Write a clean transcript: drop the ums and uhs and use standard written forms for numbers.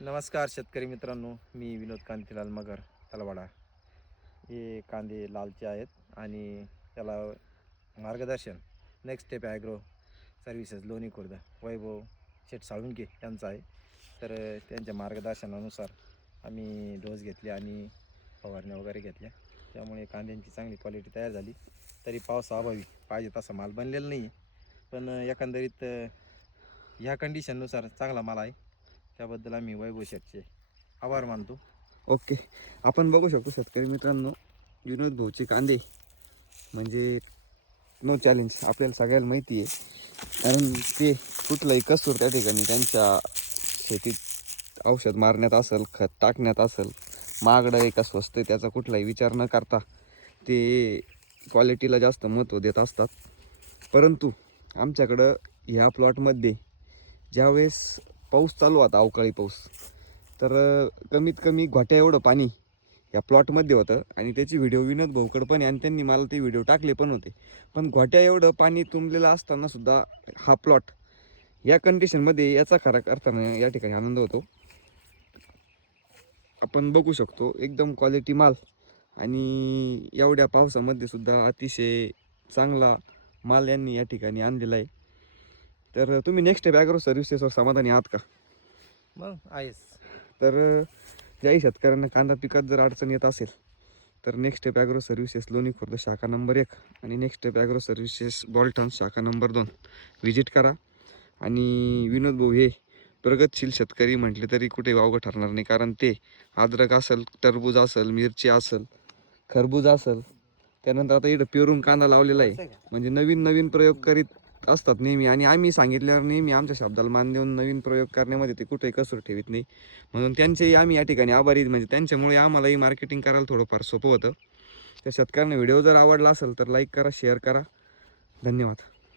नमस्कार शेतकरी मित्रांनो, मी विनोद कांतीलाल मगर तलवाडा. हे कांदे लालचे आहेत आणि त्याला मार्गदर्शन नेक्स्ट स्टेप ॲग्रो सर्व्हिसेस लोणी खुर्द वैभव शेठ साळुंके यांचं आहे. तर त्यांच्या मार्गदर्शनानुसार आम्ही डोस घेतले आणि फवारण्या वगैरे घेतल्या. त्यामुळे कांद्यांची चांगली क्वालिटी तयार झाली. तरी पावसाअभावी पाहिजे तसा माल बनलेला नाही आहे, पण एकंदरीत ह्या कंडिशननुसार चांगला माल आहे. त्याबद्दल आम्ही वैभव शेठचे आभार मानतो. ओके, आपण बघू शकतो शेतकरी मित्रांनो, विनोद भाऊचे कांदे म्हणजे नो चॅलेंज आपल्याला सगळ्याला माहिती आहे. कारण ते कुठलंही कसूर त्या ठिकाणी त्यांच्या शेतीत औषध मारण्यात असेल, खत टाकण्यात असेल, महागडं आहे का स्वस्त आहे त्याचा कुठलाही विचार न करता ते क्वालिटीला जास्त महत्त्व देत असतात. परंतु आमच्याकडं ह्या प्लॉटमध्ये ज्यावेळेस पाऊस चालू होता, अवकाळी पाऊस, तर कमीत कमी घोट्या एवढं पाणी या प्लॉटमध्ये होतं आणि त्याची व्हिडिओ विनोद भाऊकडं पण आहे आणि त्यांनी मला ते व्हिडिओ टाकले पण होते. पण घोट्या एवढं पाणी तुंबलेलं असताना सुद्धा हा प्लॉट या कंडिशनमध्ये, याचा खरा अर्थानं या ठिकाणी आनंद होतो. आपण बघू शकतो एकदम क्वालिटी माल आणि एवढ्या पावसामध्ये सुद्धा अतिशय चांगला माल यांनी या ठिकाणी आणलेला आहे. तर तुम्ही नेक्स्ट स्टेप ॲग्रो सर्व्हिसेसवर समाधानी आहात का? मग आहेस. तर ज्याही शेतकऱ्यांना कांदा पिकात जर अडचण येत असेल तर नेक्स्ट स्टेप ॲग्रो सर्व्हिसेस लोणी खुर्द शाखा नंबर 1 आणि next step agro services Bolton शाखा नंबर 2 व्हिजिट करा. आणि विनोद भाऊ हे प्रगतशील शेतकरी म्हटले तरी कुठे वावगं ठरणार नाही. कारण ते अद्रक असेल, टरबूज असेल, मिरची असेल, खरबूज असेल, त्यानंतर आता इथं पेरून कांदा लावलेला आहे. म्हणजे नवीन नवीन प्रयोग करीत असतात नेहमी आणि आम्ही सांगितल्यावर नेहमी आमच्या शब्दाला मान देऊन नवीन प्रयोग करण्यामध्ये ते कुठेही कसूर ठेवीत नाही. म्हणून त्यांचेही आम्ही या ठिकाणी आभारी. म्हणजे त्यांच्यामुळे आम्हालाही मार्केटिंग करायला थोडंफार सोपं होतं. त्या शेतकऱ्यांना व्हिडिओ जर आवडला असेल तर लाईक करा, शेअर करा. धन्यवाद.